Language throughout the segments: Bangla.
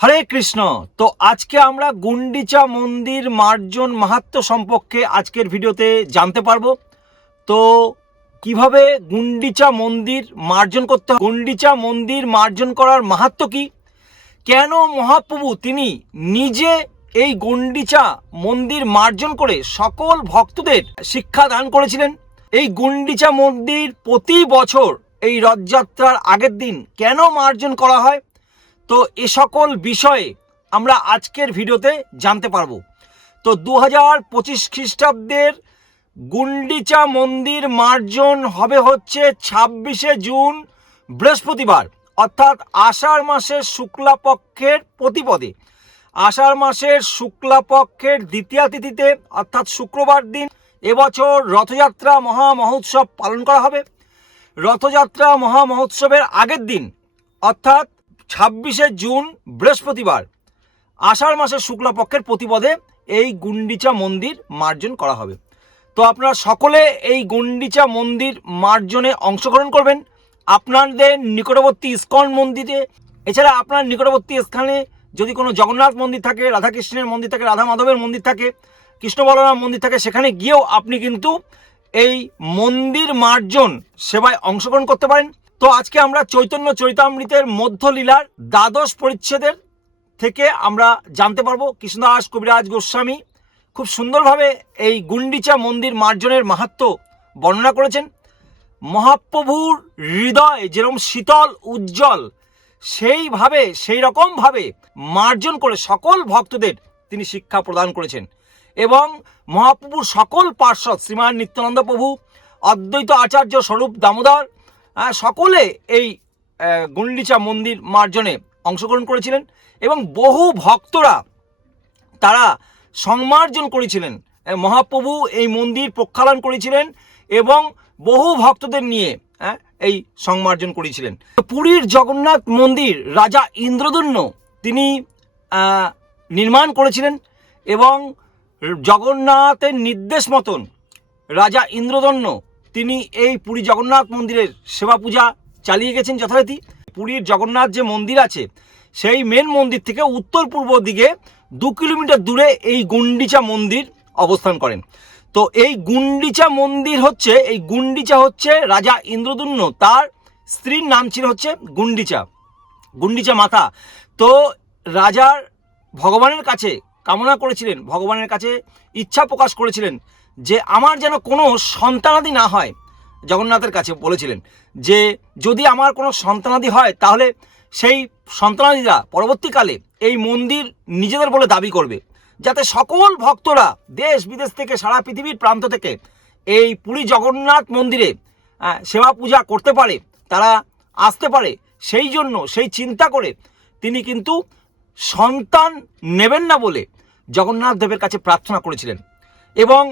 হরে কৃষ্ণ। তো আজকে আমরা গুন্ডিচা মন্দির মার্জন মাহাত্ম্য সম্পর্কে আজকের ভিডিওতে জানতে পারবো। তো কিভাবে গুন্ডিচা মন্দির মার্জন করতে হয়, গুন্ডিচা মন্দির মার্জন করার মাহাত্ম্য কি, কেন মহাপ্রভু তিনি নিজে এই গুন্ডিচা মন্দির মার্জন করে সকল ভক্তদের শিক্ষা দান করেছিলেন। এই গুন্ডিচা মন্দির প্রতি বছর এই রথযাত্রার আগের দিন কেন মার্জন করা হয়, তো এ সকল বিষয়ে আমরা আজকের ভিডিওতে জানতে পারবো। তো 2025 খ্রিস্টাব্দের গুন্ডিচা মন্দির মার্জন হবে হচ্ছে 26শে জুন বৃহস্পতিবার, অর্থাৎ আষাঢ় মাসের শুক্লাপক্ষের প্রতিপদে, আষাঢ় মাসের শুক্লাপক্ষের দ্বিতীয়া তিথিতে অর্থাৎ শুক্রবার দিন এবছর রথযাত্রা মহামহোৎসব পালন করা হবে। রথযাত্রা মহামহোৎসবের আগের দিন অর্থাৎ 26শে জুন বৃহস্পতিবার আষাঢ় মাসের শুক্লাপক্ষের প্রতিপদে এই গুন্ডিচা মন্দির মার্জন করা হবে। তো আপনারা সকলে এই গুন্ডিচা মন্দির মার্জনে অংশগ্রহণ করবেন আপনাদের নিকটবর্তী ইস্কন মন্দিরে। এছাড়া আপনার নিকটবর্তী স্থানে যদি কোনো জগন্নাথ মন্দির থাকে, রাধাকৃষ্ণের মন্দির থাকে, রাধা মাধবের মন্দির থাকে, কৃষ্ণ বলরাম মন্দির থাকে, সেখানে গিয়েও আপনি কিন্তু এই মন্দির মার্জন সেবায় অংশগ্রহণ করতে পারেন। তো আজকে আমরা চৈতন্য চরিতামৃতের মধ্যলীলার দ্বাদশ পরিচ্ছেদের থেকে আমরা জানতে পারবো। কৃষ্ণদাস কবিরাজ গোস্বামী খুব সুন্দরভাবে এই গুন্ডিচা মন্দির মার্জনের মাহাত্ম্য বর্ণনা করেছেন। মহাপ্রভুর হৃদয় যেরকম শীতল উজ্জ্বল, সেই রকমভাবে মার্জন করে সকল ভক্তদের তিনি শিক্ষা প্রদান করেছেন। এবং মহাপ্রভুর সকল পার্ষদ শ্রীমান নিত্যানন্দ প্রভু, অদ্বৈত আচার্য স্বরূপ দামোদর সকলে এই গুন্ডিচা মন্দির মার্জনে অংশগ্রহণ করেছিলেন এবং বহু ভক্তরা তারা সংমার্জন করেছিলেন। মহাপ্রভু এই মন্দির প্রক্ষালন করেছিলেন এবং বহু ভক্তদের নিয়ে এই সংমার্জন করেছিলেন। পুরীর জগন্নাথ মন্দির রাজা ইন্দ্রদুম্ন তিনি নির্মাণ করেছিলেন এবং জগন্নাথের নির্দেশ মতন রাজা ইন্দ্রদুম্ন তিনি এই পুরী জগন্নাথ মন্দিরের সেবা পূজা চালিয়ে গেছেন যথারীতি। পুরীর জগন্নাথ যে মন্দির আছে সেই মেন মন্দির থেকে উত্তর পূর্ব দিকে 2 কিলোমিটার দূরে এই গুন্ডিচা মন্দির অবস্থান করেন। তো এই গুন্ডিচা মন্দির হচ্ছে, এই গুন্ডিচা হচ্ছে রাজা ইন্দ্রদুম্ন, তার স্ত্রীর নাম ছিল হচ্ছে গুন্ডিচা মাতা। তো রাজার ভগবানের কাছে কামনা করেছিলেন, ভগবানের কাছে ইচ্ছা প্রকাশ করেছিলেন যে আমার যেন কোনো সন্তানাদি না হয়। জগন্নাথের কাছে বলেছিলেন যে যদি আমার কোনো সন্তানাদি হয় তাহলে সেই সন্তানাদিরা পরবর্তীকালে এই মন্দির নিজেদের বলে দাবি করবে, যাতে সকল ভক্তরা দেশ বিদেশ থেকে সারা পৃথিবীর প্রান্ত থেকে এই পুরী জগন্নাথ মন্দিরে সেবা পূজা করতে পারে, তারা আসতে পারে। সেই জন্য সেই চিন্তা করে তিনি কিন্তু সন্তান নেবেন না বলে জগন্নাথ দেবের কাছে প্রার্থনা করেছিলেন। এবং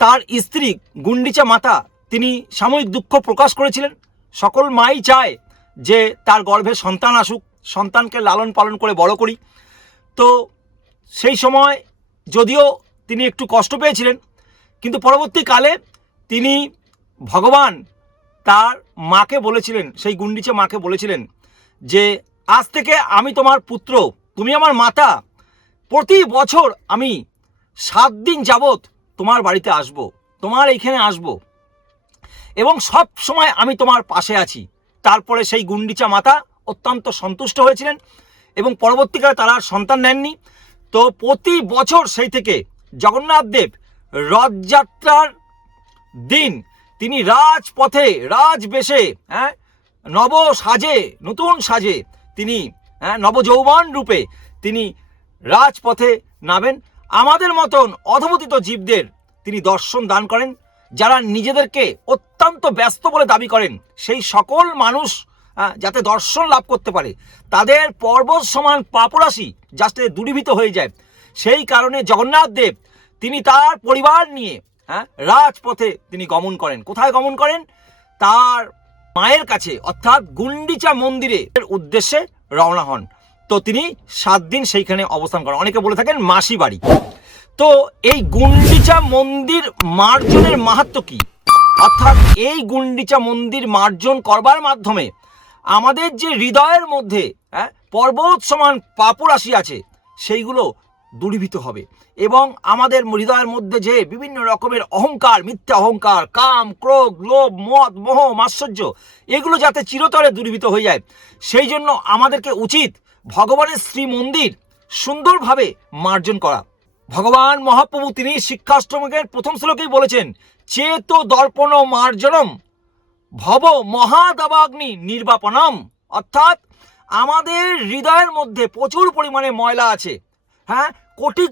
তার স্ত্রী গুন্ডিচা মাতা তিনি সাময়িক দুঃখ প্রকাশ করেছিলেন। সকল মাই চায় যে তার গর্ভে সন্তান আসুক, সন্তানকে লালন পালন করে বড় করি। তো সেই সময় যদিও তিনি একটু কষ্ট পেয়েছিলেন, কিন্তু পরবর্তীকালে তিনি ভগবান তার মাকে বলেছিলেন, সেই গুন্ডিচা মাকে বলেছিলেন যে আজ থেকে আমি তোমার পুত্র, তুমি আমার মাতা, প্রতি বছর আমি 7 দিন যাবৎ তোমার বাড়িতে আসব, তোমার এইখানে আসব এবং সব সময় আমি তোমার পাশে আছি। তারপরে সেই গুন্ডিচা মাতা অত্যন্ত সন্তুষ্ট হয়েছিলেন এবং পরবর্তীকালে তারা সন্তান নেননি। তো প্রতি বছর সেই থেকে জগন্নাথ দেব রথযাত্রার দিন তিনি রাজপথে রাজবেশে নব সাজে, নতুন সাজে তিনি নবযৌবন রূপে তিনি রাজপথে নামেন। আমাদের মতন অধমতিত জীবদের তিনি দর্শন দান করেন। যারা নিজেদেরকে অত্যন্ত ব্যস্ত বলে দাবি করেন সেই সকল মানুষ যাতে দর্শন লাভ করতে পারে, তাদের পর্বত সমান পাপরাশি যাতে দূরীভূত হয়ে যায়, সেই কারণে জগন্নাথ দেব তিনি তার পরিবার নিয়ে রাজপথে তিনি গমন করেন। কোথায় গমন করেন? তার মায়ের কাছে, অর্থাৎ গুন্ডিচা মন্দিরের উদ্দেশ্যে রওনা হন। তো তিনি 7 দিন সেইখানে অবস্থান করেন, অনেকে বলে থাকেন মাসি বাড়ি। তো এই গুন্ডিচা মন্দির মার্জনের মাহাত্ম্য কি, অর্থাৎ এই গুন্ডিচা মন্দির মার্জন করবার মাধ্যমে আমাদের যে হৃদয়ের মধ্যে পর্বত সমান পাপরাশি আছে সেইগুলো দূরীভূত হবে এবং আমাদের হৃদয়ের মধ্যে যে বিভিন্ন রকমের অহংকার, মিথ্যা অহংকার, কাম, ক্রোধ, লোভ, মদ, মোহ, মাৎসর্য এগুলো যাতে চিরতরে দূরীভূত হয়ে যায় সেই জন্য আমাদেরকে উচিত ভগবানের শ্রী মন্দির সুন্দরভাবে মার্জন করা। ভগবান মহাপ্রভু তিনি শিক্ষাষ্টমকের প্রথম শ্লোকেই বলেছেন, চেত দর্পণ মার্জনম ভব মহাদাবাগ্নি নির্বাপনম। অর্থাৎ আমাদের হৃদয়ের মধ্যে প্রচুর পরিমাণে ময়লা আছে, কোটি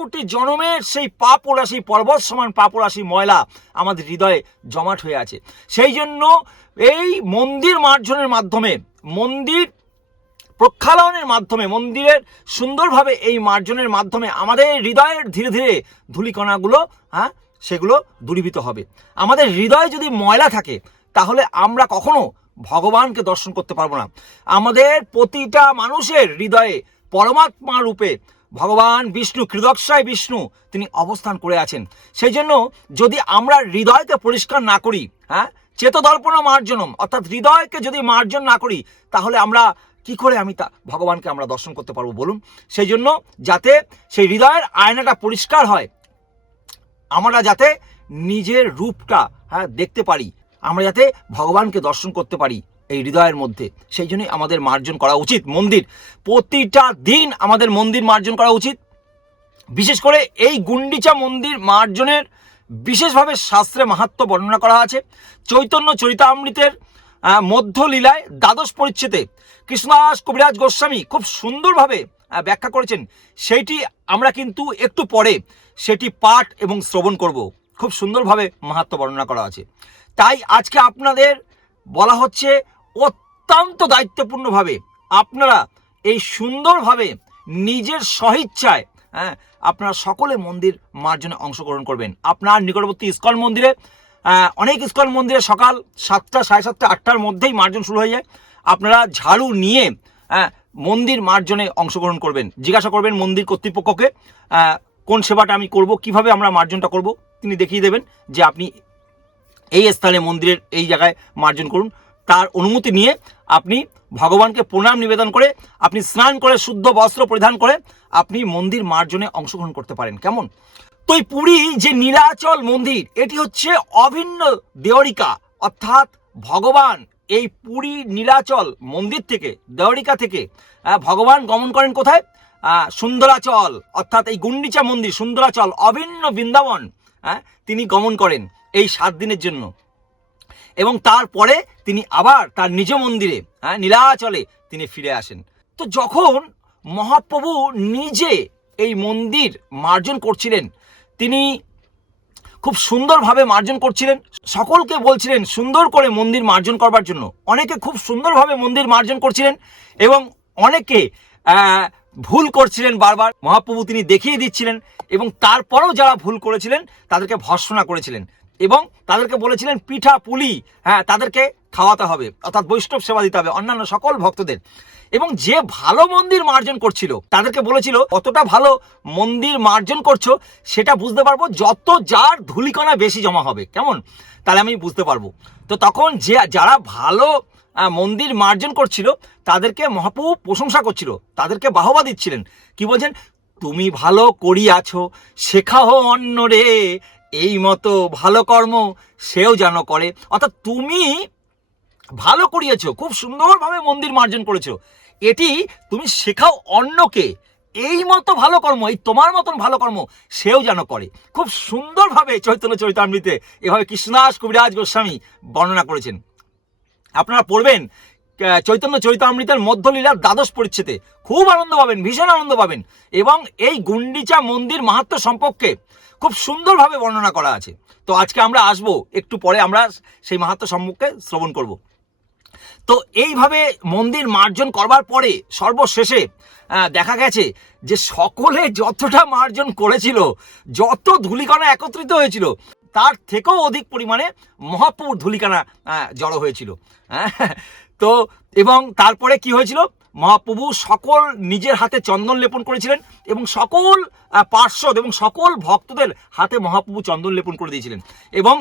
কোটি জনমের সেই পাপরাশি, পর্বত সমান পাপরাশি ময়লা আমাদের হৃদয়ে জমাট হয়ে আছে। সেই জন্য এই মন্দির মার্জনের মাধ্যমে, মন্দির প্রক্ষালনের মাধ্যমে, মন্দিরের সুন্দরভাবে এই মার্জনের মাধ্যমে আমাদের হৃদয়ের ধীরে ধীরে ধূলিকণাগুলো সেগুলো দূরীভূত হবে। আমাদের হৃদয়ে যদি ময়লা থাকে তাহলে আমরা কখনো ভগবানকে দর্শন করতে পারবো না। আমাদের প্রতিটা মানুষের হৃদয়ে পরমাত্মা রূপে ভগবান বিষ্ণু, কৃদক্ষায় বিষ্ণু তিনি অবস্থান করে আছেন। সেই জন্য যদি আমরা হৃদয়কে পরিষ্কার না করি, চেতদর্পণ মার্জনম, অর্থাৎ হৃদয়কে যদি মার্জন না করি তাহলে আমরা কি করে ভগবানকে আমরা দর্শন করতে পারবো বলুন? সেই জন্য যাতে সেই হৃদয়ের আয়নাটা পরিষ্কার হয়, আমরা যাতে নিজের রূপটা দেখতে পারি, আমরা যাতে ভগবানকে দর্শন করতে পারি এই হৃদয়ের মধ্যে, সেই জন্যই আমাদের মার্জন করা উচিত মন্দির। প্রতিটা দিন আমাদের মন্দির মার্জন করা উচিত। বিশেষ করে এই গুন্ডিচা মন্দির মার্জনের বিশেষভাবে শাস্ত্রে মাহাত্ম্য বর্ণনা করা আছে। চৈতন্য চরিতামৃতের মধ্যলীলায় দ্বাদশ পরিচ্ছেদে কৃষ্ণদাস কবিরাজ গোস্বামী খুব সুন্দরভাবে ব্যাখ্যা করেছেন। সেইটি আমরা কিন্তু একটু পরে সেটি পাঠ এবং শ্রবণ করব। খুব সুন্দরভাবে মাহাত্ম্য বর্ণনা করা আছে। তাই আজকে আপনাদের বলা হচ্ছে অত্যন্ত দায়িত্বপূর্ণভাবে আপনারা এই সুন্দরভাবে নিজের স্বইচ্ছায় আপনারা সকলে মন্দির মার্জনে অংশগ্রহণ করবেন। আপনার নিকটবর্তী ইস্কন মন্দিরে, অনেক ইস্কন মন্দিরে সকাল 7টা, 7:30, 8টার মধ্যেই মার্জন শুরু হয়ে যায়। আপনারা ঝাড়ু নিয়ে মন্দির মার্জনে অংশগ্রহণ করবেন। জিজ্ঞাসা করবেন মন্দির কর্তৃপক্ষকে কোন সেবাটা আমি করব, কিভাবে আমরা মার্জনটা করব, তিনি দেখিয়ে দেবেন যে আপনি এই স্থানে মন্দিরের এই জায়গায় মার্জন করুন। তার অনুমতি নিয়ে আপনি ভগবানকে প্রণাম নিবেদন করে আপনি স্নান করে শুদ্ধ বস্ত্র পরিধান করে আপনি মন্দির মার্জনে অংশগ্রহণ করতে পারেন। কেমন? তো এই পুরী যে নীলাচল মন্দির, এটি হচ্ছে অভিন্ন দেওরিকা, অর্থাৎ ভগবান এই পুরী নীলাচল মন্দির থেকে, দেওরিকা থেকে ভগবান গমন করেন কোথায়? সুন্দরাচল, অর্থাৎ এই গুন্ডিচা মন্দির সুন্দরাচল, অভিন্ন বৃন্দাবন তিনি গমন করেন এই 7 দিনের জন্য। এবং তারপরে তিনি আবার তার নিজ মন্দিরে নীলাচলে তিনি ফিরে আসেন। তো যখন মহাপ্রভু নিজে এই মন্দির মার্জন করছিলেন, তিনি খুব সুন্দরভাবে মার্জন করছিলেন, সকলকে বলছিলেন সুন্দর করে মন্দির মার্জন করবার জন্য। অনেকে খুব সুন্দরভাবে মন্দির মার্জন করছিলেন এবং অনেকে ভুল করছিলেন বারবার। মহাপ্রভু তিনি দেখিয়ে দিচ্ছিলেন এবং তারপরেও যারা ভুল করেছিলেন তাদেরকে ভর্ৎসনা করেছিলেন এবং তাদেরকে বলেছিলেন পিঠা পুলি তাদেরকে খাওয়াতে হবে, অর্থাৎ বৈষ্ণব সেবা দিতে হবে অন্যান্য সকল ভক্তদের। এবং যে ভালো মন্দির মার্জন করছিল তাদেরকে বলেছিল কতটা ভালো মন্দির মার্জন করছো সেটা বুঝতে পারবো যত যার ধূলিকণা বেশি জমা হবে। কেমন? তাহলে আমি বুঝতে পারবো। তো তখন যারা ভালো মন্দির মার্জন করছিল তাদেরকে মহাপ্রভু প্রশংসা করছিল, তাদেরকে বাহবা দিচ্ছিলেন। কি বলছেন? তুমি ভালো করিয়াছো, শেখাও অন্য রে, এই মতো ভালো কর্ম সেও যেন করে। অর্থাৎ তুমি ভালো করিয়েছো, খুব সুন্দরভাবে মন্দির মার্জন করেছো, এটি তুমি শেখাও অন্যকে, এই মতো ভালো কর্ম, এই তোমার মতন ভালো কর্ম সেও যেন করে। খুব সুন্দরভাবে চৈতন্য চরিতামৃতে এভাবে কৃষ্ণদাস কবিরাজ গোস্বামী বর্ণনা করেছেন। আপনারা পড়বেন চৈতন্য চরিতামৃতের মধ্যলীলার দ্বাদশ পরিচ্ছেদে, খুব আনন্দ পাবেন, ভীষণ আনন্দ পাবেন। এবং এই গুন্ডিচা মন্দির মাহাত্ম্য সম্পর্কে খুব সুন্দরভাবে বর্ণনা করা আছে। তো আজকে আমরা আসবো, একটু পরে আমরা সেই মাহাত্ম্য সম্পর্কে শ্রবণ করব। তো এইভাবে মন্দির মার্জন করবার পরে সর্বশেষে দেখা গেছে যে সকলে যতটা মার্জন করেছিল, যত ধূলিকণা একত্রিত হয়েছিল তার থেকেও অধিক পরিমাণে মহাপ্রভুর ধূলিকণা জড়ো হয়েছিল। তো এবং তারপরে কি হয়েছিল? মহাপ্রভু সকল নিজের হাতে চন্দন লেপন করেছিলেন এবং সকল পার্শ্বদ এবং সকল ভক্তদের হাতে মহাপ্রভু চন্দন লেপন করে দিয়েছিলেন এবং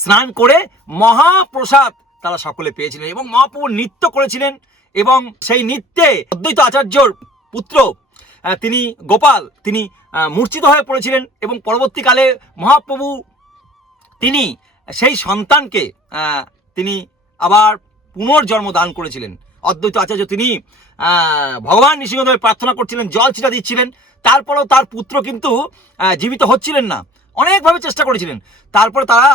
স্নান করে মহাপ্রসাদ তারা সকলে পেয়েছিলেন। এবং মহাপ্রভু নৃত্য করেছিলেন এবং সেই নৃত্যে অদ্বৈত আচার্যর পুত্র তিনি গোপাল তিনি মূর্ছিত হয়ে পড়েছিলেন এবং পরবর্তীকালে মহাপ্রভু তিনি সেই সন্তানকে তিনি আবার পুনর্জন্ম দান করেছিলেন। অদ্বৈত আচার্য তিনি ভগবান নৃসিংহদেবের প্রার্থনা করছিলেন, জল ছিটা দিচ্ছিলেন, তারপরেও তার পুত্র কিন্তু জীবিত হচ্ছিলেন না, অনেকভাবে চেষ্টা করেছিলেন। তারপরে তারা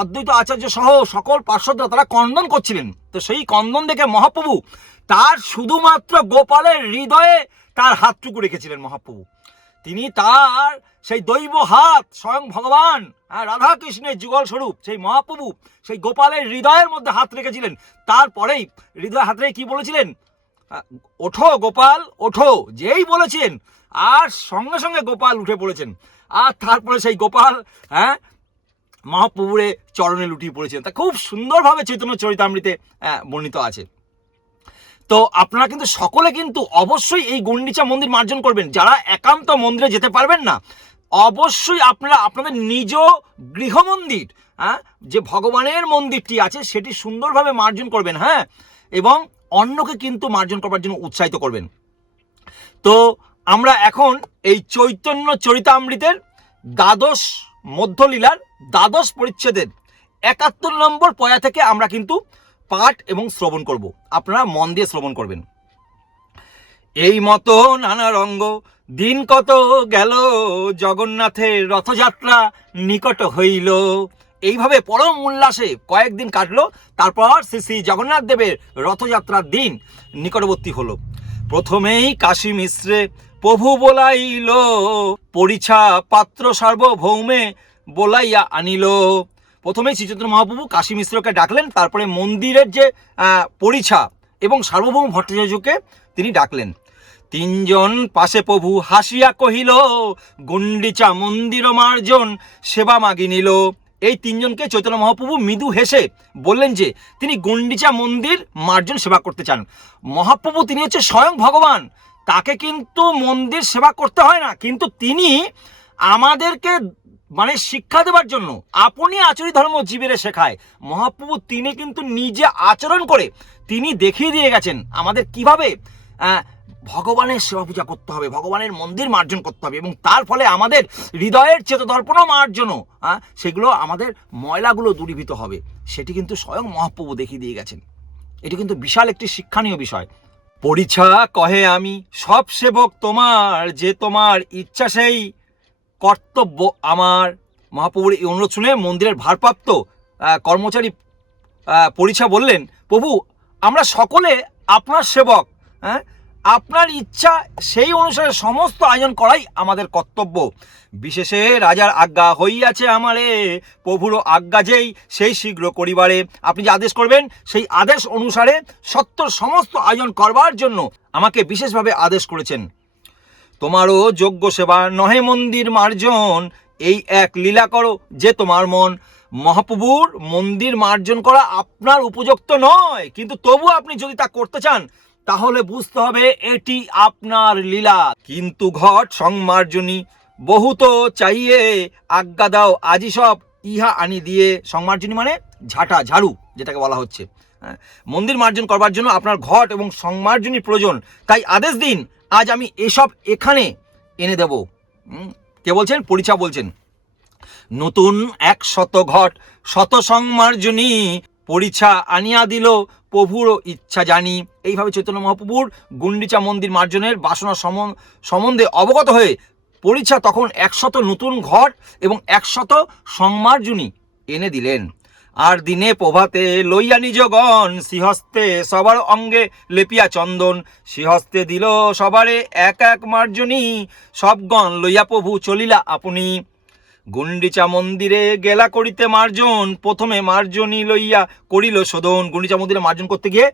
অদ্বৈত আচার্য সহ সকল পার্শ্বদরা তারা ক্রন্দন করছিলেন। তো সেই ক্রন্দন দেখে মহাপ্রভু তার শুধুমাত্র গোপালের হৃদয়ে তার হাতটুকু রেখেছিলেন। মহাপ্রভু তিনি তার সেই দৈব হাত, স্বয়ং ভগবান রাধা কৃষ্ণের যুগল স্বরূপ সেই মহাপ্রভু সেই গোপালের হৃদয়ের মধ্যে হাত রেখেছিলেন। তারপরেই হৃদয় হাত রেখে কি বলেছিলেন, ওঠো গোপাল ওঠো, যেই বলেছেন আর সঙ্গে সঙ্গে গোপাল উঠে পড়েছেন। আর তারপরে সেই গোপাল মহাপ্রভুরে চরণে লুটিয়ে পড়েছেন। তা খুব সুন্দরভাবে চৈতন্য চরিতামৃতে বর্ণিত আছে। তো আপনারা কিন্তু সকলে কিন্তু অবশ্যই এই গুন্ডিচা মন্দির মার্জন করবেন। যারা একান্ত মন্দিরে যেতে পারবেন না, অবশ্যই আপনারা আপনাদের নিজ গৃহ মন্দির যে ভগবানের মন্দিরটি আছে সেটি সুন্দরভাবে মার্জন করবেন, এবং অন্যকে কিন্তু মার্জন করবার জন্য উৎসাহিত করবেন। তো আমরা এখন এই চৈতন্য চরিতামৃতের দ্বাদশ মধ্যলীলার দ্বাদশ পরিচ্ছেদের ৭১ নম্বর পয়া থেকে আমরা কিন্তু পাঠ এবং শ্রবণ করব। আপনারা মন দিয়ে শ্রবণ করবেন। এই মতো নানা রঙ্গ দিন কত গেল, জগন্নাথের রথযাত্রা নিকট হইল। এইভাবে পরম উল্লাসে কয়েকদিন কাটলো। তারপর শ্রী শ্রী জগন্নাথ দেবের রথযাত্রার দিন নিকটবর্তী হলো। প্রথমেই কাশী মিশ্রে প্রভু বলাইল, পরিছা পাত্র সার্বভৌমে বলাইয়া আনিল। প্রথমেই শ্রীচৈতন্য মহাপ্রভু কাশী মিশ্রকে ডাকলেন, তারপরে মন্দিরের যে পরিছা এবং সার্বভৌম ভট্টাচার্যকে তিনি ডাকলেন। তিনজন পাশে প্রভু হাসিয়া কহিল, গুন্ডিচা মন্দির মার্জন সেবা মাগি নিল। এই তিনজনকে চৈতন্য মহাপ্রভু মৃদু হেসে বললেন যে তিনি গুন্ডিচা মন্দির মার্জন সেবা করতে চান। মহাপ্রভু তিনি হচ্ছে স্বয়ং ভগবান, তাকে কিন্তু মন্দির সেবা করতে হয় না, কিন্তু তিনি আমাদেরকে মানে শিক্ষা দেবার জন্য আপনি আচরি ধর্ম জীবেরে শেখায়। মহাপ্রভু তিনি কিন্তু নিজে আচরণ করে তিনি দেখিয়ে দিয়ে গেছেন আমাদের কিভাবে ভগবানের সেবা পূজা করতে হবে, ভগবানের মন্দির মার্জন করতে হবে, এবং তার ফলে আমাদের হৃদয়ের চেতদর্পণ মার্জনও সেগুলো আমাদের ময়লাগুলো দূরীভূত হবে। সেটি কিন্তু স্বয়ং মহাপ্রভু দেখিয়ে দিয়ে গেছেন। এটি কিন্তু বিশাল একটি শিক্ষণীয় বিষয়। পরিছা কহে আমি সব সেবক তোমার, যে তোমার ইচ্ছা সেই কর্তব্য আমার। মহাপ্রভুর এই অনুরোধ শুনে মন্দিরের ভারপ্রাপ্ত কর্মচারী পরিছা বললেন, প্রভু আমরা সকলে আপনার সেবক, আপনার ইচ্ছা সেই অনুসারে সমস্ত আয়োজন করাই আমাদের কর্তব্য। বিশেষে রাজার আজ্ঞা হইয়াছে আমারে, প্রভুরও আজ্ঞা যেই সেই শীঘ্র করিবারে। আপনি যে আদেশ করবেন সেই আদেশ অনুসারে সত্তর সমস্ত আয়োজন করবার জন্য আমাকে বিশেষভাবে আদেশ করেছেন। তোমারও যোগ্য সেবা নহে মন্দির মার্জন, এই এক লীলা করো যে তোমার মন। মহাপ্রভুর মন্দির মার্জন করা আপনার উপযুক্ত নয়, কিন্তু তবু আপনি যদি তা করতে চান তাহলে বুঝতে হবে এটি আপনার লীলা। কিন্তু ঘট সংমার্জনী বহুত চাইয়ে আজ্ঞা দাও আজি সব ইহা আনি দিয়ে। সংমার্জনী মানে ঝাঁটা ঝাড়ু যেটাকে বলা হচ্ছে। মন্দির মার্জন করবার জন্য আপনার ঘট এবং সংমার্জনী প্রয়োজন, তাই আদেশ দিন আজ আমি এসব এখানে এনে দেব। কে বলছেন? পরিছা বলছেন। নতুন 100 ঘট শত সংমার্জনী, পরিছা আনিয়া দিল প্রভুর ইচ্ছা জানি। এইভাবে চৈতন্য মহাপ্রভুর গুন্ডিচা মন্দির মার্জনের বাসনা সম্বন্ধে অবগত হয়ে পরিছা তখন 100 নতুন ঘট এবং 100 সংমার্জনী এনে দিলেন। আর দিনে প্রভাতে লইয়া নিজগণ, শ্রীহস্তে সবার অঙ্গে লেপিয়া চন্দন। শ্রীহস্তে দিল সবারে এক এক মার্জনী, সবগণ লইয়া প্রভু চলিলা আপনি। গুন্ডিচা মন্দিরে গেলা করিতে মার্জন, প্রথমে মার্জনী লইয়া করিল শোধন। গুন্ডিচা মন্দিরে মার্জন করতে গিয়ে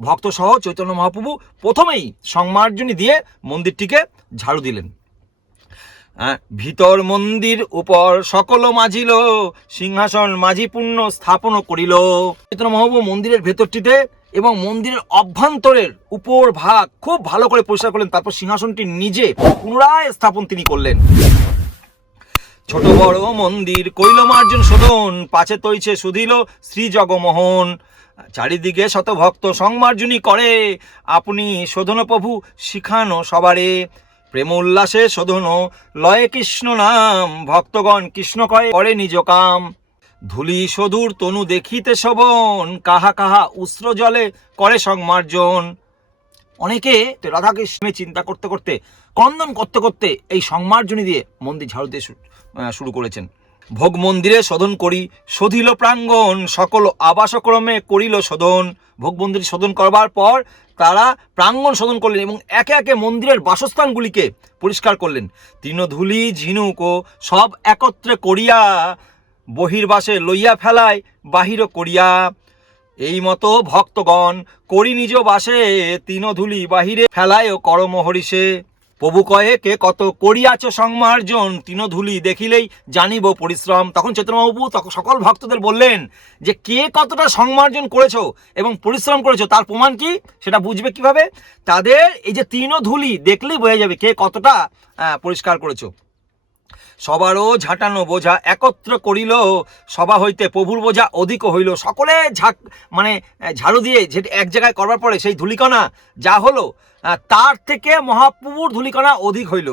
ভক্ত সহ চৈতন্য মহাপ্রভু প্রথমেই সংমার্জনী দিয়ে মন্দিরটিকে ঝাড়ু দিলেন। ভিতর মন্দির উপর সকল মাজিল, সিংহাসন মাঝি পূর্ণ স্থাপন করিল। চৈতন্য মহাপ্রভু মন্দিরের ভেতরটিতে এবং মন্দিরের অভ্যন্তরের উপর ভাগ খুব ভালো করে পরিষ্কার করলেন। তারপর সিংহাসনটি নিজে পুনরায় স্থাপন তিনি করলেন। ছোট বড় মন্দির কইল মার্জন শোধন, পাছে তৈছে সুধিল শ্রী জগমোহন। চারিদিকে শত ভক্ত সংমার্জনী করে, আপনি শোধন প্রভু শিখানো সবারে, প্রেম উল্লাসে শোধন লয়ে কৃষ্ণ নাম, ভক্তগণ কৃষ্ণ কয়ে করে নিজ কাম, ধুলি সদূর তনু দেখিতে শোভন, কাহা কাহা উস্র জলে করে সংমার্জন। অনেকে রাধাকৃষ্ণে চিন্তা করতে করতে, ক্রন্দন করতে করতে এই সংমার্জনী দিয়ে মন্দির ঝাড়ু দিয়ে শুরু করেছেন। ভোগ মন্দিরে শোধন করি শোধিল প্রাঙ্গণ, সকল আবাসক্রমে করিল শোধন। ভোগ মন্দির শোধন করবার পর তারা প্রাঙ্গণ শোধন করলেন এবং একে একে মন্দিরের বাসস্থানগুলিকে পরিষ্কার করলেন। তৃণধূলি ঝিনুক ও সব একত্রে করিয়া, বহির্বাসে লইয়া ফেলায় বাহির করিয়া, এই মতো ভক্তগণ করি নিজ বাসে, তৃণধূলি বাহিরে ফেলায় ও করম হরিষে। প্রভু কয়ে কে কত করিয়াছ সংমার্জন, তৃণধূলি দেখিলেই জানিব পরিশ্রম। তখন চৈতন্য মহাপ্রভু তখন সকল ভক্তদের বললেন যে কে কতটা সংমার্জন করেছো এবং পরিশ্রম করেছো তার প্রমাণ কি, সেটা বুঝবে কিভাবে? তাদের এই যে তৃণধূলি দেখলেই বোঝা যাবে কে কতটা পরিষ্কার করেছো। সবারও ঝাঁটানো বোঝা একত্র করিল, সভা হইতে প্রভুর বোঝা অধিক হইল। সকলে ঝাড়ু দিয়ে যেটা এক জায়গায় করবার পরে সেই ধূলিকণা যা হলো তার থেকে মহাপ্রভুর ধূলিকণা অধিক হইল।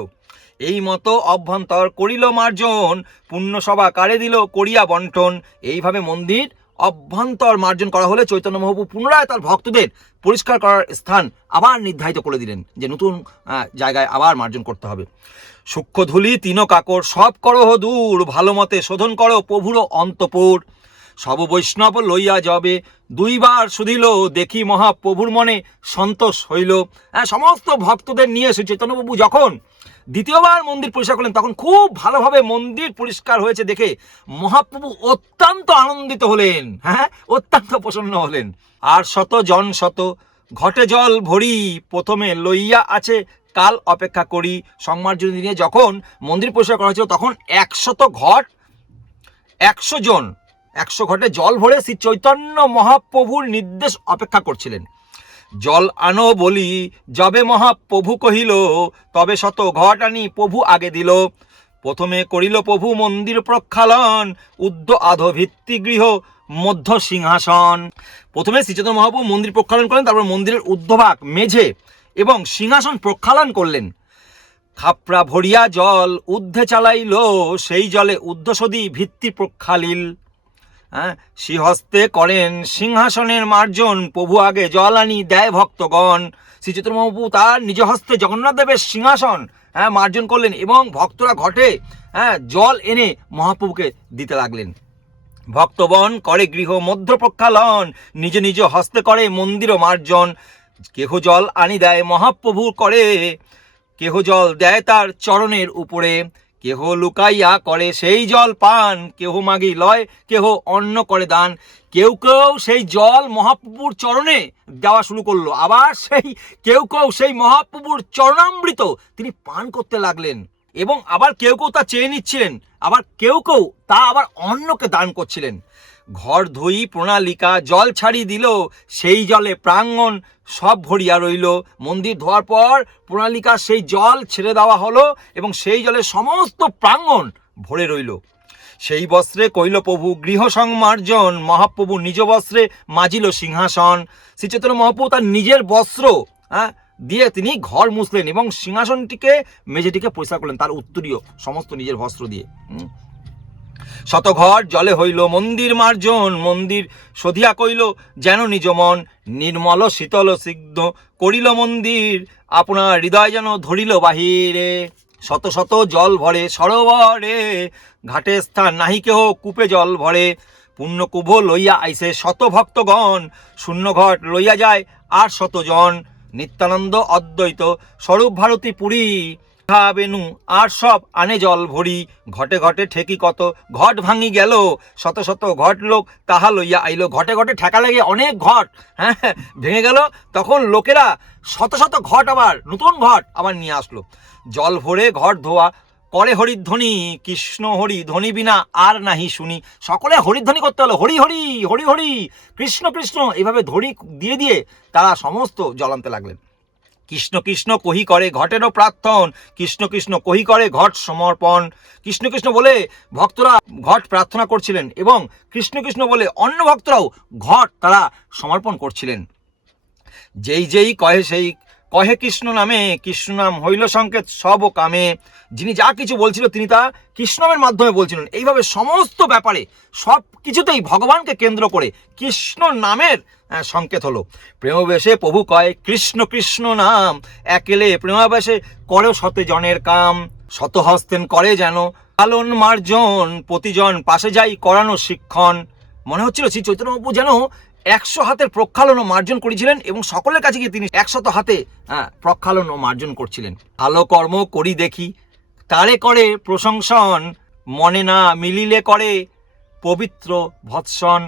এই মতো অভ্যন্তর করিল মার্জন, পুণ্যসভা কারে দিল করিয়া বন্টন। এইভাবে মন্দির অভ্যন্তর মার্জন করা হলে চৈতন্য মহাপ্রভু পুনরায় তার ভক্তদের পরিষ্কার করার স্থান আবার নির্ধারিত করে দিলেন যে নতুন জায়গায় আবার মার্জন করতে হবে। সূক্ষ্ম ধূলি তিন কাকর সব করো দূর, ভালো মতে শোধন করো প্রভুর অন্তপুর। সব বৈষ্ণব লইয়া যাবে দুইবার শুধিল, দেখি মহাপ্রভুর মনে সন্তোষ হইল। সমস্ত ভক্তদের নিয়ে শ্রী চৈতন্যপ্রভু যখন দ্বিতীয়বার মন্দির পরিষ্কার করলেন তখন খুব ভালোভাবে মন্দির পরিষ্কার হয়েছে দেখে মহাপ্রভু অত্যন্ত আনন্দিত হলেন, অত্যন্ত প্রসন্ন হলেন। আর শত জন শত ঘটে জল ভরি, প্রথমে লইয়া আছে কাল অপেক্ষা করি। সংমার্জনী দিনে যখন মন্দির পরিষ্কার করা হয়েছিল তখন 100 ঘট 100 জন 100 ঘটে জল ভরে শ্রী চৈতন্য মহাপ্রভুর নির্দেশ অপেক্ষা করছিলেন। জল আনো বলি যবে মহাপ্রভু কহিল, তবে শত ঘট আনি প্রভু আগে দিল। প্রথমে করিল প্রভু মন্দির প্রক্ষালন, ঊর্ধ্ব আধ ভিত্তিগৃহ মধ্য সিংহাসন। প্রথমে শ্রী চৈতন্য মহাপ্রভু মন্দির প্রক্ষালন করলেন, তারপর মন্দিরের ঊর্ধ্বভাগ মেঝে এবং সিংহাসন প্রক্ষালন করলেন। খাপড়া ভরিয়া জল ঊর্ধ্বে চালাইল, সেই জলে ঊর্ধ্বসদী ভিত্তি প্রক্ষালিল। শ্রীহস্তে করেন সিংহাসনের মার্জন, প্রভু আগে জল আনি দেয় ভক্তগণ। শ্রী চৈতন্য মহাপ্রভু তার নিজ হস্তে জগন্নাথ দেবের সিংহাসন মার্জন করলেন এবং ভক্তরা ঘটে জল এনে মহাপ্রভুকে দিতে লাগলেন। ভক্তগণ করে গৃহ মধ্য প্রক্ষালন, নিজ নিজ হস্তে করে মন্দির মার্জন। কেহ জল আনি দেয় মহাপ্রভু করে, কেহ জল দেয় তার চরণের উপরে। কেহ লুকাইয়া করে সেই জল পান, কেহ মাগি লয় কেহ অন্ন করে দান। কেউ কেউ সেই জল মহাপ্রভুর চরণে দেওয়া শুরু করলো, আবার কেউ কেউ সেই মহাপ্রভুর চরণামৃত তিনি পান করতে লাগলেন এবং আবার কেউ কেউ তা চেয়ে নিচ্ছিলেন, আবার কেউ কেউ তা আবার অন্যকে দান করছিলেন। ঘর ধুই প্রণালিকা জল ছাড়ি দিল, সেই জলে প্রাঙ্গণ সব ভরিয়া রইল। মন্দির ধোয়ার পর প্রণালিকা সেই জল ছেড়ে দেওয়া হলো এবং সেই জলে সমস্ত প্রাঙ্গণ ভরে রইল। সেই বস্ত্রে কইল প্রভু গৃহ সংমার্জন, মহাপ্রভু নিজ বস্ত্রে মাজিল সিংহাসন। শ্রী চৈতন্য মহাপ্রভু তার নিজের বস্ত্র দিয়ে তিনি ঘর মুছলেন এবং সিংহাসনটিকে মেঝেটিকে পরিষ্কার করলেন তার উত্তরীয় সমস্ত নিজের বস্ত্র দিয়ে। শতঘর জলে হইল মন্দির মার্জন, মন্দির শোধিয়া কইল যেন নিজ মন। নির্মল শীতল সিদ্ধ করিল মন্দির, আপনার হৃদয় যেন ধরিল বাহিরে। শত শত জল ভরে সরোবরে, ঘাটে স্থান নাহি কেহ কূপে জল ভরে। পুণ্য কুভ লইয়া আইসে শত ভক্তগণ, শূন্য ঘট লইয়া যায় 800 জন। নিত্যানন্দ অদ্বৈত স্বরূপ ভারতী পুরী, বেনু আর সব আনে জল ভরি। ঘটে ঘটে ঠেকি কত ঘট ভাঙি গেল, শত শত ঘট লোক তাহা লইয়া আইলো। ঘটে ঘটে ঠেকা লেগে অনেক ঘট ভেঙে গেল, তখন লোকেরা শত শত ঘট আবার নতুন ঘট আবার নিয়ে আসলো। জল ভরে ঘট ধোয়া করে হরিধ্বনি, কৃষ্ণ হরি ধ্বনি বিনা আর নাহি শুনি। সকলে হরিধ্বনি করতে হলো, হরি হরি হরি হরি কৃষ্ণ কৃষ্ণ, এইভাবে ধ্বনি দিয়ে দিয়ে তারা সমস্ত জল আনতে লাগলেন। কৃষ্ণ কৃষ্ণ কহি করে ঘটেরও প্রার্থন, কৃষ্ণ কৃষ্ণ কহি করে ঘট সমর্পণ। কৃষ্ণ কৃষ্ণ বলে ভক্তরা ঘট প্রার্থনা করছিলেন এবং কৃষ্ণ কৃষ্ণ বলে অন্য ভক্তরাও ঘট তারা সমর্পণ করছিলেন। যেই যেই কহে সেই কহে কৃষ্ণ নামে, কৃষ্ণ নাম হইল সংকেত সব কামে। যিনি যা কিছু বলছিল তিনি তা কৃষ্ণ নামের মাধ্যমে বলছিলেন। এইভাবে সমস্ত ব্যাপারে সব কিছুতেই ভগবানকে কেন্দ্র করে কৃষ্ণ নামের সংকেত হলো। প্রেমবেশে প্রভু কয় কৃষ্ণ কৃষ্ণ নাম, একেলে প্রেমাবেশে করে শতে জনের কাম। শত হস্তেন করে যেন পালন মার্জন, প্রতিজন পাশে যাই করানো শিক্ষণ। মনে হচ্ছিল শ্রী চৈতন্যবাবু যেন 100 হাতের প্রক্ষালন ও মার্জন করেছিলেন এবং সকলের কাছে গিয়ে তিনি 100 হাতে প্রক্ষালন ও মার্জন করছিলেন। ভালো কর্ম করি দেখি তারে করে প্রশংসন, মনে না মিলিলে করে পবিত্র ভৎসন।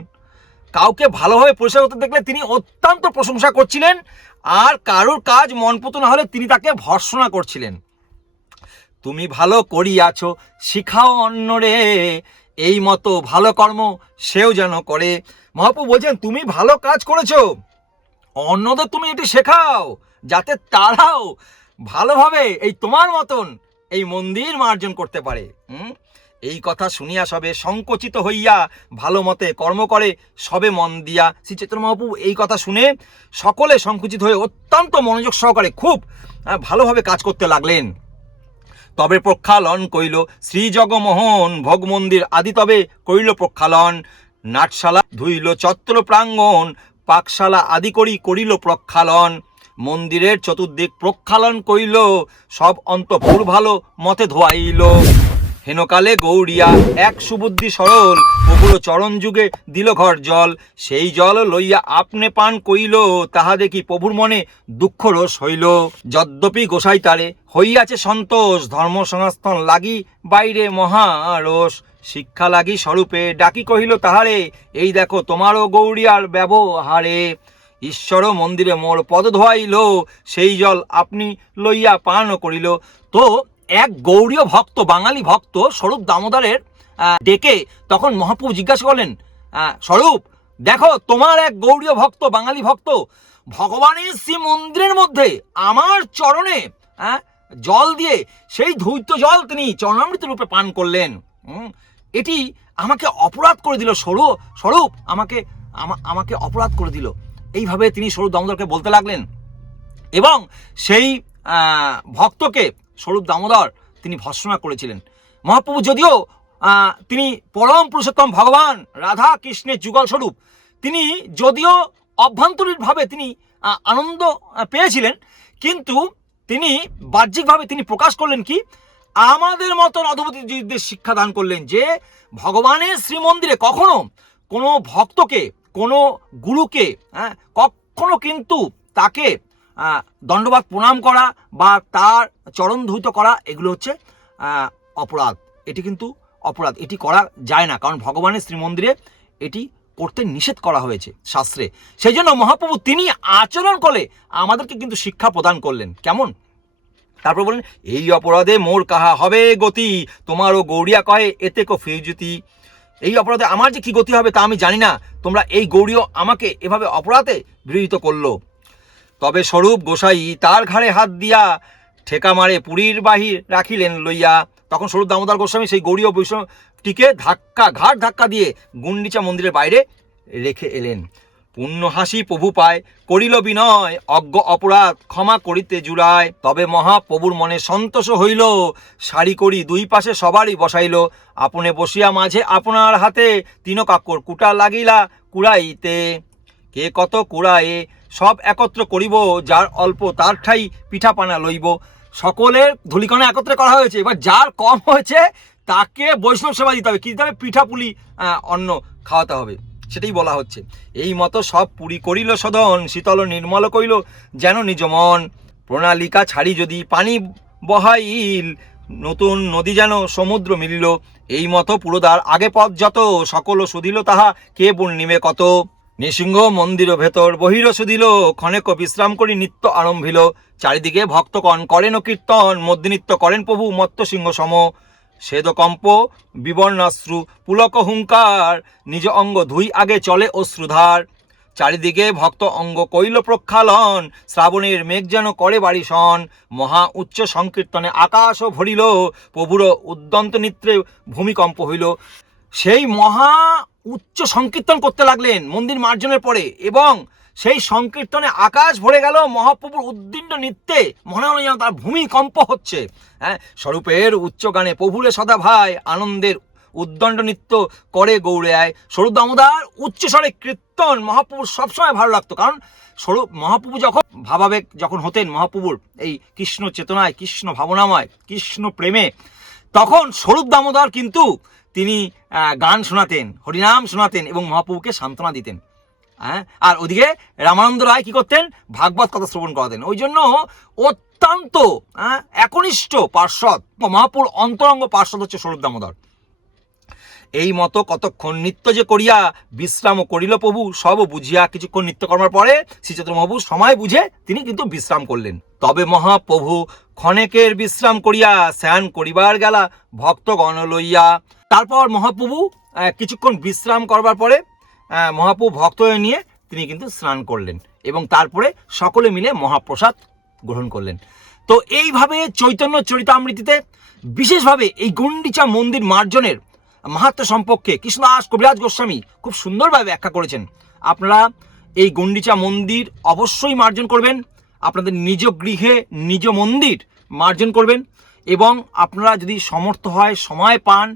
কাউকে ভালোভাবে পরিষ্কার করতে দেখলে তিনি অত্যন্ত প্রশংসা করছিলেন, আর কারোর কাজ মনপুত না হলে তিনি তাকে ভর্ৎসনা করছিলেন। তুমি ভালো করিয়াছ শিখাও অন্যরে, এই মতো ভালো কর্ম সেও যেন করে। মহাপ্রভু বলছেন তুমি ভালো কাজ করেছো, অন্যদের তুমি এটি শেখাও যাতে তারাও ভালোভাবে এই তোমার মতন এই মন্দির মার্জন করতে পারে। এই কথা শুনিয়া সবে সংকোচিত হইয়া ভালো মতে কর্ম করে সবে মন দিয়া। শ্রী চৈতন্য মহাপ্রভু এই কথা শুনে সকলে সংকুচিত হয়ে অত্যন্ত মনোযোগ সহকারে খুব ভালোভাবে কাজ করতে লাগলেন। তবে প্রক্ষালন কইল শ্রী জগমোহন, ভোগ মন্দির আদি তবে কইল প্রক্ষালন। নাটশালা ধুইল চত্র প্রাঙ্গণ, পাকশালা আদি করিল প্রক্ষালন। মন্দিরের চতুর্দিক প্রক্ষালন কইল, সব অন্তঃপুর ভালো মতে ধোয়াইল। হেনকালে গৌরিয়া এক সুবুদ্ধি সরল, ওগুলো চরণ যুগে দিল ঘর জল। সেই জল লইয়া আপনে পান কইল, তাহা দেখি প্রভুর মনে দুঃখ রস হইল। যদ্যপি গোসাই তারে হইয়াছে সন্তোষ, ধর্ম সংস্থান লাগি বাইরে মহারস। শিক্ষা লাগি স্বরূপে ডাকি কহিল তাহারে, এই দেখো তোমারও গৌরিয়ার ব্যবহারে। ঈশ্বর মন্দিরে মোর পদ ধোয়াইল, সেই জল আপনি লইয়া পান করিল। তো এক গৌড়ীয় ভক্ত, বাঙালি ভক্ত স্বরূপ দামোদরের ডেকে তখন মহাপ্রভু জিজ্ঞাসা করলেন, স্বরূপ দেখো তোমার এক গৌড়ীয় ভক্ত, বাঙালি ভক্ত ভগবানের শ্রী মন্দিরের মধ্যে আমার চরণে জল দিয়ে সেই ধৌত জল তিনি চরণামৃত রূপে পান করলেন। এটি আমাকে অপরাধ করে দিল স্বরূপ, আমাকে অপরাধ করে দিল। এইভাবে তিনি স্বরূপ দামোদরকে বলতে লাগলেন এবং সেই ভক্তকে স্বরূপ দামোদর তিনি ভর্ৎসনা করেছিলেন। মহাপ্রভু যদিও তিনি পরম পুরুষোত্তম ভগবান রাধা কৃষ্ণের যুগল স্বরূপ, তিনি যদিও অভ্যন্তরীণভাবে তিনি আনন্দ পেয়েছিলেন, কিন্তু তিনি বাহ্যিকভাবে তিনি প্রকাশ করলেন কি আমাদের মতন অধবতীদের শিক্ষা দান করলেন যে ভগবানের শ্রীমন্দিরে কখনো কোনো ভক্তকে, কোনো গুরুকে কখনো কিন্তু তাকে দণ্ডবাদ প্রণাম করা বা তার চরণ ধৌত করা এগুলো হচ্ছে অপরাধ। এটি কিন্তু অপরাধ, এটি করা যায় না, কারণ ভগবানের শ্রীমন্দিরে এটি করতে নিষেধ করা হয়েছে শাস্ত্রে। সেই জন্য মহাপ্রভু তিনি আচরণ করে আমাদেরকে কিন্তু শিক্ষা প্রদান করলেন। কেমন? তারপর বলেন এই অপরাধে মোর কাহা হবে গতি, তোমারও গৌরিয়া কহে এতে কো ফিরজুতি। এই অপরাধে আমার যে কি গতি হবে তা আমি জানি না, তোমরা এই গৌরীয় আমাকে এভাবে অপরাধে বিরোধিত করলো। তবে স্বরূপ গোসাই তার ঘাড়ে হাত দিয়া ঠেকা মারে পুরীর বাহির রাখিলেন লইয়া। তখন স্বরূপ দামোদর গোস্বামী সেই গৌরীয় বৈষ্ণবটিকে ঘাট ধাক্কা দিয়ে গুন্ডিচা মন্দিরের বাইরে রেখে এলেন। পুণ্য হাসি প্রভু পায় করিল বিনয়, অজ্ঞ অপরাধ ক্ষমা করিতে জুড়ায়। তবে মহাপ্রভুর মনে সন্তোষ হইল, সারি করি দুই পাশে সবারই বসাইল। আপনে বসিয়া মাঝে আপনার হাতে, তিন কাকর কুটা লাগিলা কুড়াইতে। কে কত কুড়ায়ে সব একত্র করিব, যার অল্প তার ঠাই পিঠা পানা লইব। সকলের ধুলিকণা একত্রে করা হয়েছে, এবার যার কম হয়েছে তাকে বৈষ্ণব সেবা দিতে হবে, কি দিতে হবে? পিঠা পুলি অন্ন খাওয়াতে হবে, সেটাই বলা হচ্ছে। এই মতো সব পুরি করিল সদন, শীতল নির্মল কইল যেন নিজ মন। প্রণালিকা ছাড়ি যদি পানি বহাইল, নতুন নদী যেন সমুদ্র মিলিল। এই মতো পুরোদার আগে পথ যত, সকল শুধিল তাহা কে পূর্ণিমে কত। নৃসিংহ মন্দির ভেতর বহির শুধিল, ক্ষণেক বিশ্রাম করি নিত্য আরম্ভিল। চারিদিকে ভক্তগণ করেন কীর্তন, মধ্যে নৃত্য করেন প্রভু মত্ত সিংহ সম। শ্বেদকম্প বিবর্ণাশ্রু পুলক হুঙ্কার, নিজ অঙ্গ ধুই আগে চলে অশ্রুধার। চারিদিকে ভক্ত অঙ্গ কইল প্রক্ষালন, শ্রাবণের মেঘ যেন করে বাড়িশন, মহা উচ্চ সংকীর্তনে আকাশও ভরিল, প্রভুর উদ্যন্ত নিত্রে ভূমিকম্প হইল। সেই মহা উচ্চ সংকীর্তন করতে লাগলেন মন্দির মার্জনের পরে, এবং সেই সংকীর্তনে আকাশ ভরে গেল মহাপ্রভুর উদ্দীর্ণ নৃত্যে, মনে হলো যেন তার ভূমিকম্প হচ্ছে। হ্যাঁ, স্বরূপের উচ্চ গানে প্রভুরে সদা ভাই, আনন্দের উদ্দণ্ড নৃত্য করে গৌড়ে আয়। স্বরূপ দামোদর উচ্চস্বরে কীর্তন মহাপ্রভুর সবসময় ভালো লাগতো, কারণ স্বরূপ মহাপ্রভু যখন ভাবাবেগ যখন হতেন মহাপ্রভুর এই কৃষ্ণ চেতনায়, কৃষ্ণ ভাবনাময়, কৃষ্ণ প্রেমে, তখন স্বরূপ দামোদর কিন্তু তিনি গান শোনাতেন, হরিনাম শোনাতেন এবং মহাপ্রভুকে সান্ত্বনা দিতেন। হ্যাঁ, আর ওদিকে রামানন্দ রায় কি করতেন, ভাগবত কথা শ্রবণ করাতেন। ওই জন্য অত্যন্ত একনিষ্ঠ পার্ষদ, মহাপ্রভুর অন্তরঙ্গ পার্ষদ হচ্ছে স্বরূপ দামোদর। এই মতো কতক্ষণ নৃত্য যে করিয়া বিশ্রাম করিল প্রভু, সব বুঝিয়া। কিছুক্ষণ নৃত্য করার পরে শ্রী চৈতন্য মহাপ্রভু সময় বুঝে তিনি কিন্তু বিশ্রাম করলেন। তবে মহাপ্রভু ক্ষণেকের বিশ্রাম করিয়া স্নান করিবার গেলা ভক্তগণ লইয়া। তারপর মহাপ্রভু কিছুক্ষণ বিশ্রাম করবার পরে মহাপ্রভু ভক্ত নিয়ে তিনি কিন্তু স্নান করলেন এবং তারপরে সকলে মিলে মহাপ্রসাদ গ্রহণ করলেন। তো এইভাবে চৈতন্য চরিতামৃতিতে বিশেষভাবে এই গুন্ডিচা মন্দির মার্জনের মাহাত্ম্য সম্পর্কে কৃষ্ণদাস কবিরাজ গোস্বামী খুব সুন্দরভাবে ব্যাখ্যা করেছেন। আপনারা এই গুন্ডিচা মন্দির অবশ্যই মার্জন করবেন, আপনাদের নিজ গৃহে নিজ মন্দির মার্জন করবেন, এবং আপনারা যদি সমর্থ হয়, সময় পান,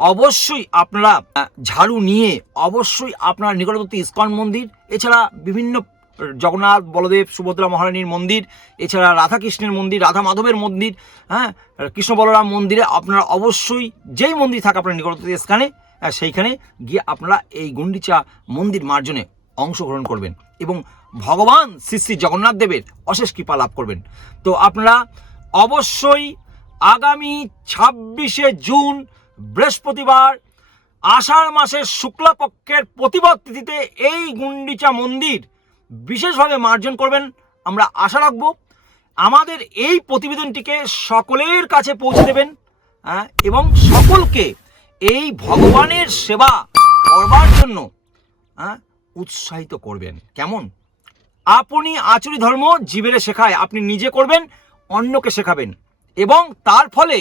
অবশ্যই আপনারা ঝাড়ু নিয়ে অবশ্যই আপনার নিকটবর্তী ইস্কন মন্দির, এছাড়া বিভিন্ন জগন্নাথ বলদেব সুভদ্রা মহারানীর মন্দির, এছাড়া রাধাকৃষ্ণের মন্দির, রাধা মাধবের মন্দির, হ্যাঁ, কৃষ্ণ বলরাম মন্দিরে আপনারা অবশ্যই যেই মন্দির থাকে আপনার নিকটবর্তী স্থানে, সেইখানে গিয়ে আপনারা এই গুন্ডিচা মন্দির মার্জনে অংশগ্রহণ করবেন এবং ভগবান শ্রী শ্রী জগন্নাথ দেবের অশেষ কৃপা লাভ করবেন। তো আপনারা অবশ্যই আগামী 26শে জুন বৃহস্পতিবার আষাঢ় মাসের শুক্লাপক্ষের প্রতিপদ তিথিতে এই গুন্ডিচা মন্দির বিশেষভাবে মার্জন করবেন, আমরা আশা রাখব। আমাদের এই প্রতিবেদনটিকে সকলের কাছে পৌঁছে দেবেন এবং সকলকে এই ভগবানের সেবা করবার জন্য উৎসাহিত করবেন। কেমন? আপনি আচরি ধর্ম জীবেরে শেখায়, আপনি নিজে করবেন, অন্যকে শেখাবেন, এবং তার ফলে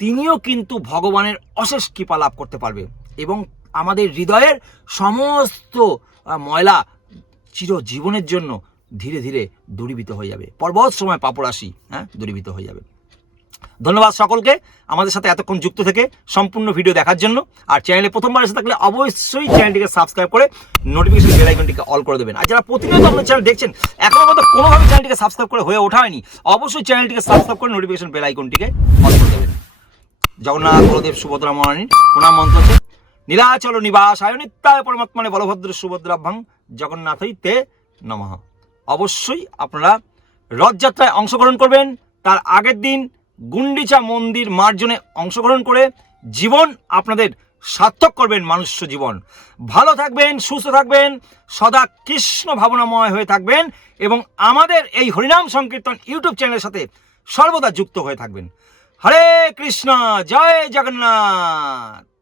তিনিও কিন্তু ভগবানের অশেষ কৃপা লাভ করতে পারবে এবং আমাদের হৃদয়ের সমস্ত ময়লা চিরজীবনের জন্য ধীরে ধীরে দূরীভূত হয়ে যাবে, পর্বত সময় পাপরাশি দূরীভূত হয়ে যাবে। ধন্যবাদ সকলকে আমাদের সাথে এতক্ষণ যুক্ত থেকে সম্পূর্ণ ভিডিও দেখার জন্য। আর চ্যানেলে প্রথমবার এসে থাকলে অবশ্যই চ্যানেলটিকে সাবস্ক্রাইব করে নোটিফিকেশন বেল আইকনটিকে অল করে দেবেন। আর যারা প্রতিনিয়ত আপনার চ্যানেল দেখছেন, এখনো পর্যন্ত কোনোভাবে চ্যানেলটিকে সাবস্ক্রাইব করে হয়ে ওঠা হয়নি, অবশ্যই চ্যানেলটিকে সাবস্ক্রাইব করে নোটিফিকেশন বেল আইকনটিকে অল করে দেবেন। জগন্নাথ বলদেব সুভদ্রা মহারানীর প্রণাম মন্ত্র হচ্ছে নীলাচল নিবাসায় নিত্যায় পরমাত্মানে বলভদ্র সুভদ্রাভ্যাং জগন্নাথই তে নমঃ। অবশ্যই আপনারা রথযাত্রায় অংশগ্রহণ করবেন, তার আগের দিন গুন্ডিচা মন্দির মার্জনে অংশগ্রহণ করে জীবন আপনাদের সার্থক করবেন, মানুষ্য জীবন। ভালো থাকবেন, সুস্থ থাকবেন, সদা কৃষ্ণ ভাবনাময় হয়ে থাকবেন এবং আমাদের এই হরিনাম সংকীর্তন ইউটিউব চ্যানেলের সাথে সর্বদা যুক্ত হয়ে থাকবেন। হরে কৃষ্ণ, জয় জগন্নাথ।